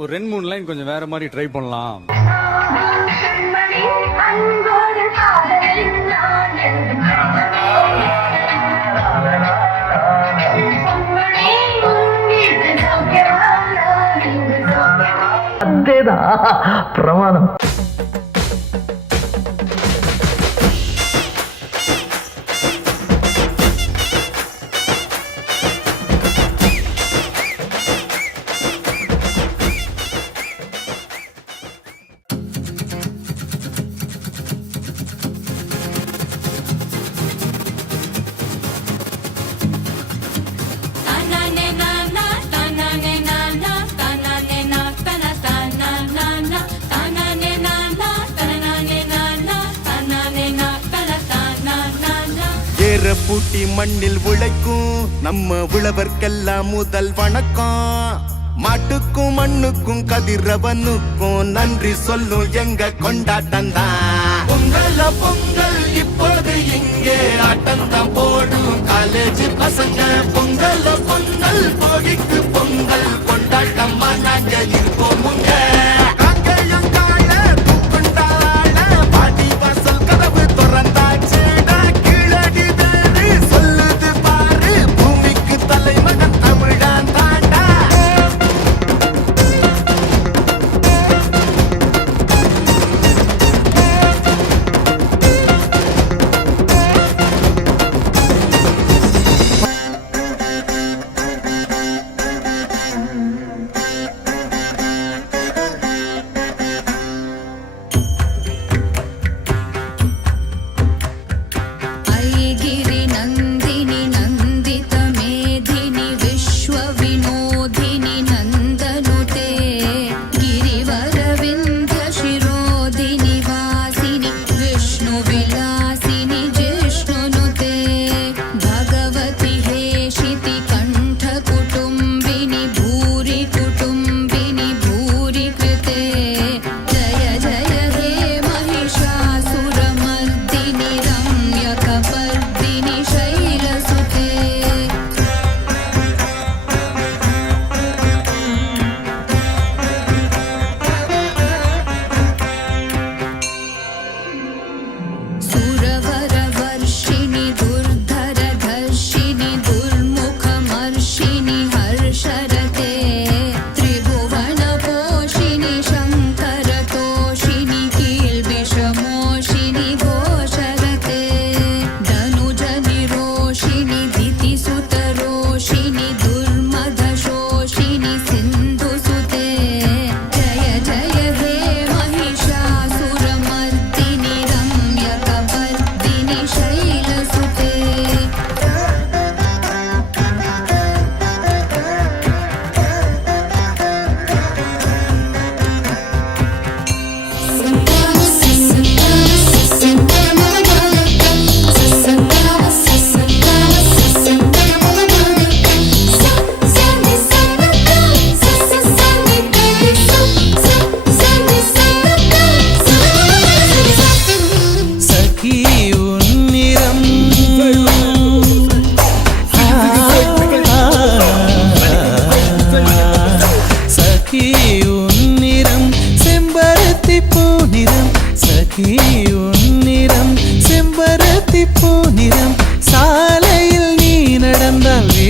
ஒரு 2-3 லைன் கொஞ்சம் வேற மாதிரி ட்ரை பண்ணலாம். அதேதான் பிரமாதம். பூட்டி மண்ணில் உழைக்கும் நம்ம உழவர்க்கெல்லாம் முதல் வணக்கம். மாட்டுக்கும் மண்ணுக்கும் கதிரவனுக்கும் நன்றி சொல்லும் எங்க கொண்டாட்டம் தான். பொங்கல் பொங்கல் இப்போது இங்கே ஆட்டம் தான் போடும் காலேஜ் பசங்க. பொங்கல் பொங்கல் போகிக்கு பொங்கல் கொண்டாட்டமா நாங்க இருப்போம்.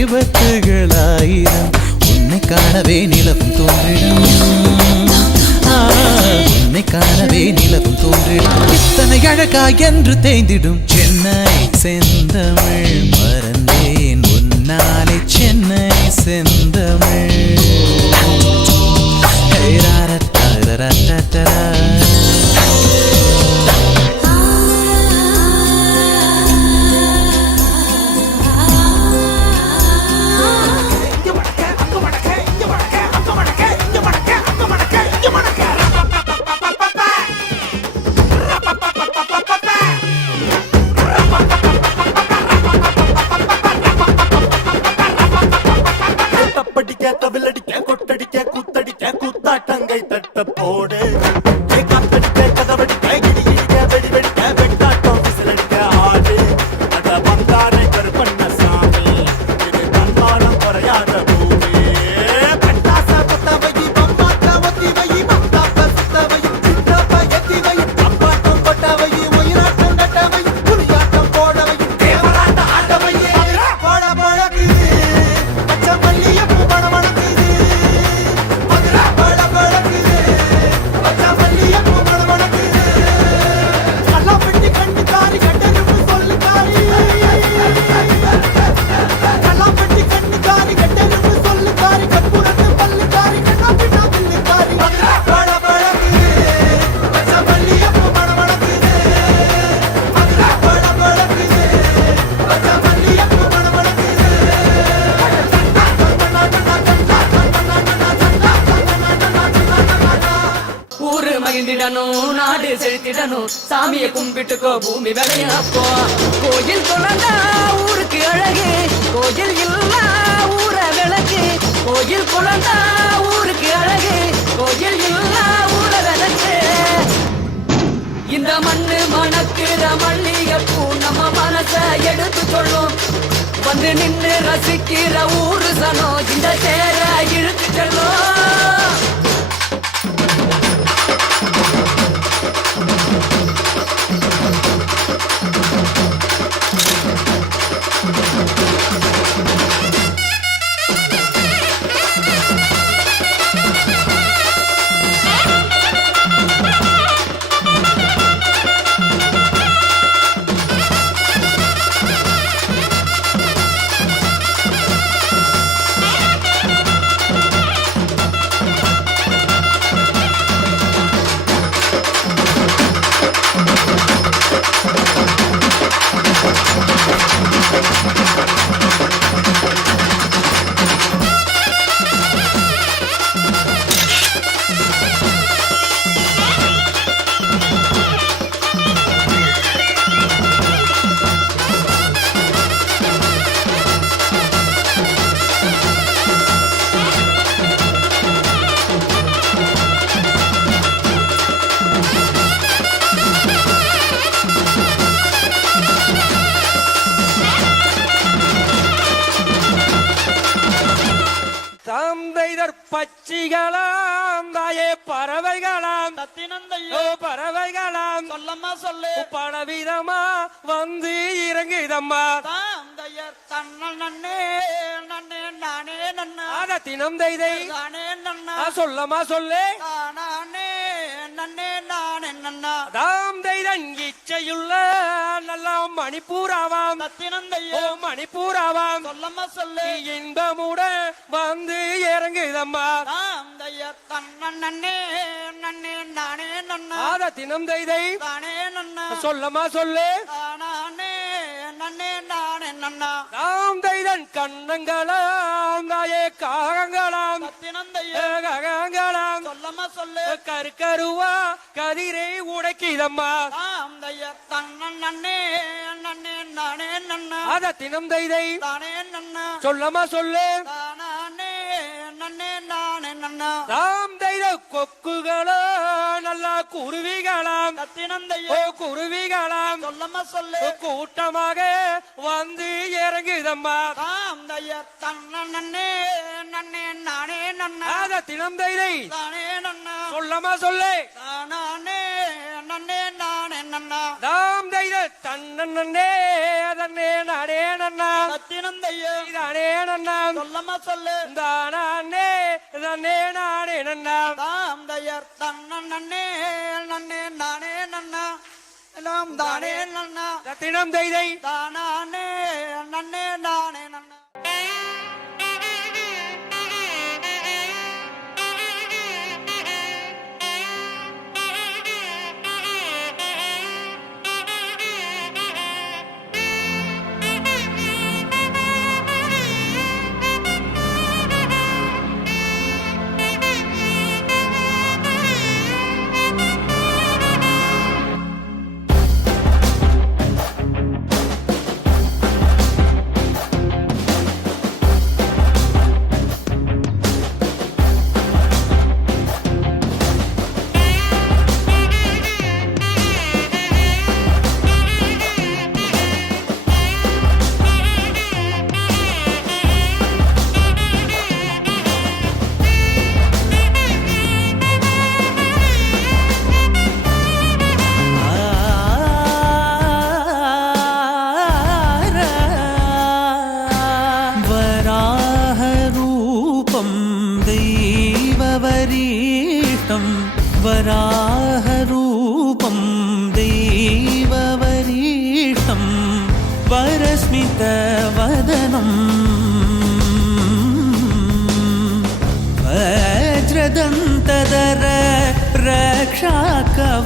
விபத்துகளாயிரம் உன்னை காணவே நிலவும் தோன்றிடும். உன்னை காணவே நிலவும் தோன்றிடும். இத்தனை அழகா என்று தேய்ந்திடும் சென்னை செந்தமிழ். மறந்தேன் உன்னாலே சென்னை செந்தமிழ். தவிலடிக்க கொட்டடிக்க குத்தடிக்க குத்தாட்டங்கை தட்ட போடு. வளர்ந்திடணும் நாடு செழித்திடணும் சாமியை கும்பிட்டுக்கோ பூமி விளையப்போ கோயில் குழந்தா ஊருக்கு அழகு கோயில் இல்லா ஊர விளக்கு கோயில் குழந்தா ஊருக்கு அழகு கோயில் இல்லா ஊர விளக்கு இந்த மண்ணு மணக்குற மல்லிகைப்பூ நம்ம மனச எடுத்து சொல்லும் வந்து நின்று ரசிக்கிற ஊரு சனம் இந்த தேர இழுத்து செல்லும் பச்சிகளாம் தாயே பறவைகளாம் தத்தினந்தையோ பறவைகளாம் சொல்லம்மா சொல்லு பலவிதமா வந்து இறங்குதம்மா தாந்தையர் தன்னல் நன்னே நன்னே நானே நன்னா அதத்தினம் தைதை நானே நன்னா சொல்லம்மா சொல்லு நானே நன்னே நானே நன்னா தாம் தைதன் இச்சையுள்ள நல்ல மணிப்பூராவாம் தத்தினந்தையோ மணிப்பூராவாம் சொல்லம்மா சொல்லு இன்பமுட வந்து இறங்குதம்மா தாந்தையர் தன்னல் நன்னே நன்னே நானே நன்னா அதத்தினம் தைதை நானே நன்னா சொல்லம்மா சொல்லு நானே நன்னே நானே நன்னா தாம் தைதன் கண்ணங்களாம் தாயே காகங்களாம் காகங்களாம் சொல்லம்மா சொல்லு கருக்கருவா கதிரை உடைக்கிதம்மா தாம் தையர் தன்னல் நன்னே நன்னே நானே நன்னா அதத்தினம் தைதை நானே நன்னா சொல்லம்மா சொல்லு நானே நன்னே நானே நன்னா தாம் தைத கொக்குகளோ நல்ல குருவிகளாம் தத்தினந்தையோ குருவிகளாம் சொல்லம்மா சொல்லு கூட்டமாக வந்து இறங்குதம்மா தாம் தையர் தன்னல் நன்னே நன்னே நானே நன்னா அதத்தினம் தைதை நானே நன்னா சொல்லம்மா சொல்லு நானே நன்னே நானே நன்னா தாம் தைத தன்னன் நன்னே அதன்னே நானே நன்னா தத்தினம் தைய நானே நன்னா சொல்லம்மா சொல்லு தானே நன்னே நானே நன்னா தாம் தையர் தன்னன் நன்னே நன்னே நானே நன்னா எல்லாம் தானே நன்னா தத்தினம் தைதை தானே நன்னே நானே நன்னா वराहरूपं देववरीष्टं वरस्मितवदनं वज्रदन्तधर रक्षाकवचम्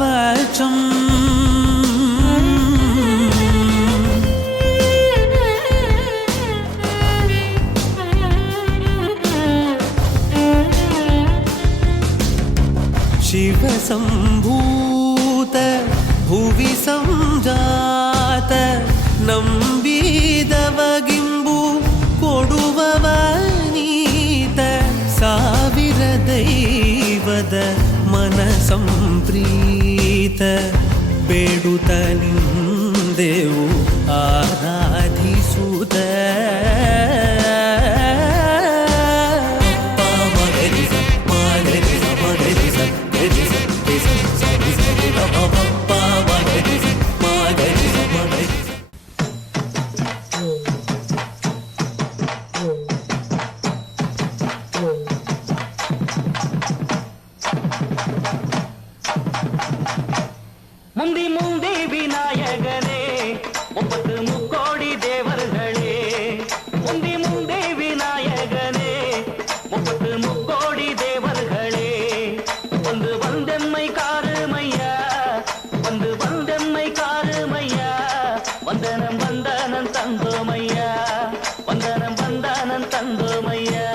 शिव ಶಿವಸಂಭೂತ ಭುವಿ ಸಂಜಾತ ನಂಬಿದವಗಿಂಬು ಕೊಡುವವ ನೀತ ಸಾವಿರ ದೈವದ ಮನ ಸಂಪ್ರೀತ ಬೇಡುತ್ತ ನಿಂದೆವು ಆರಾಧಿಸುತ್ತ முந்தி முந்தி விநாயகனே முப்பத்து முக்கோடி தேவர்களே முந்தி முந்தி விநாயகனே முப்பத்து முக்கோடி தேவர்களே வந்து வந்தெம்மை காருமையா வந்து வந்தெம்மை காருமையா வந்தனம் வந்தனம் தந்தோமையா வந்தனம் வந்தனம் தந்தோமையா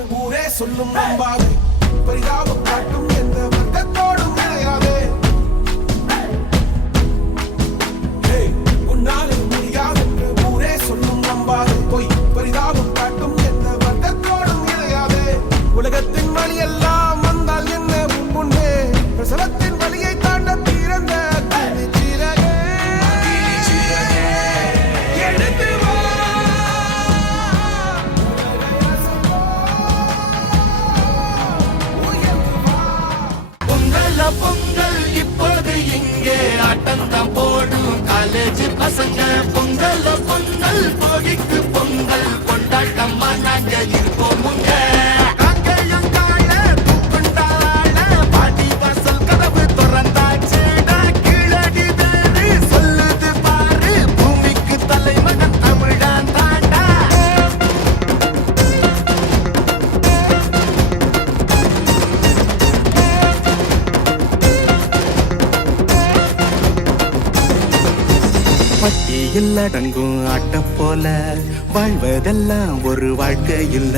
என்று ஊரே சொல்லும் நம்பாது பரிதாபம் காட்டும் எந்த வர்க்கத்தோடும் இணையாதே உன்னாலே முடியாதென்று ஊரே சொல்லும் நம்பாது பொய் பரிதாபம் காட்டும் எந்த வர்க்கத்தோடும் இணையாதே உலகத்தின் வழி எல்லாம் வந்தால் என்ன முன்னே பிரசவத்தின் வழியை தாண்ட பிறந்த பொங்கல் இப்போது இங்கே ஆட்டம்தான் போடும் காலேஜ் பசங்க பொங்கல் பொங்கல் போகிக்கு பொங்கல் கொண்டாட்டமா நாங்க இருப்போம் பாட்டி வாசல் கதவு திறந்தாச்சுடா கீழடி வேறு சொல்லுது பாரு பூமிக்கு தலைமகன் தமிழன் தாண்டா பட்டியில் அடங்கும் ஆட்ட போல வாழ்வதெல்லாம் ஒரு வாழ்க்கை இல்ல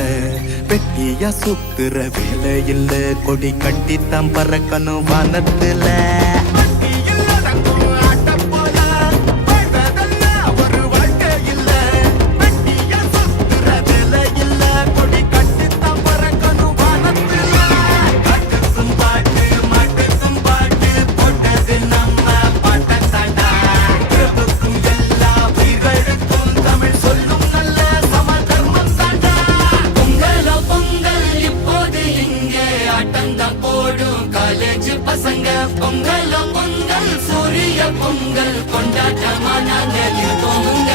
வெட்டியா சுத்துற வேலை இல்ல கொடி கட்டித்தான் பறக்கணும் வானத்துல பட்டியில் அடங்கும் ஆட்ட போல வாழ்வதெல்லாம் ஒரு வாழ்க்கை இல்ல வெட்டியா சுத்துற வேலை இல்ல கொடி கட்டித்தான் பறக்கணும் வானத்துல காட்டுக்கும் பாட்டு மாட்டுக்கும் பாட்டு போட்டது நம்ம பாட்டத்தாண்டா பசங்க பொங்கல் பொங்கல் சூரிய பொங்கல் கொண்டாட்டமா நாங்க இருப்போமுங்க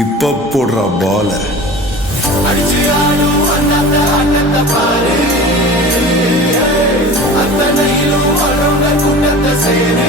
இப்ப போடுற பால அடிச்சு ஆடும் அந்த ஆட்டத்தை பாரு அத்தனையிலும் வர்றவங்க கூட்டத்தை சேரு